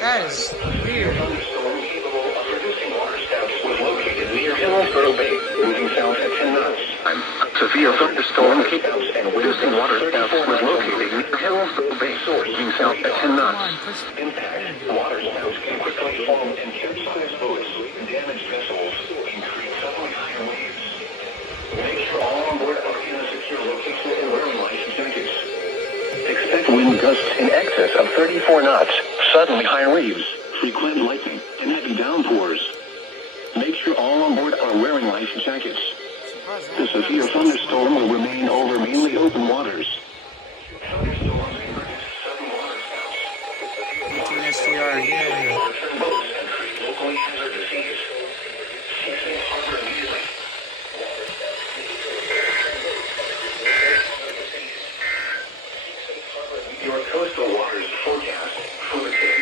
That is weird. Thunderstorm capable of producing water steps was located near Hillsborough Bay, moving south at 10 knots. Severe thunderstorm capable of producing water spouts was located near Hillsborough Bay, moving south at 10 knots. Impact. Water spouts can quickly form and capsize boats, damage vessels, and create suddenly higher waves. Make sure all on board are in a secure location and wearing life jackets. Expect wind gusts in excess of 34 knots, suddenly high waves, frequent lightning, and heavy downpours. Make sure all on board are wearing life jackets. The severe thunderstorm will remain over mainly open waters. Thunderstorms can produce sudden water spouts. SDR, yeah. Overturn boats and create locally hazardous seas. Seek safe harbor immediately. Your coastal waters forecast for the day.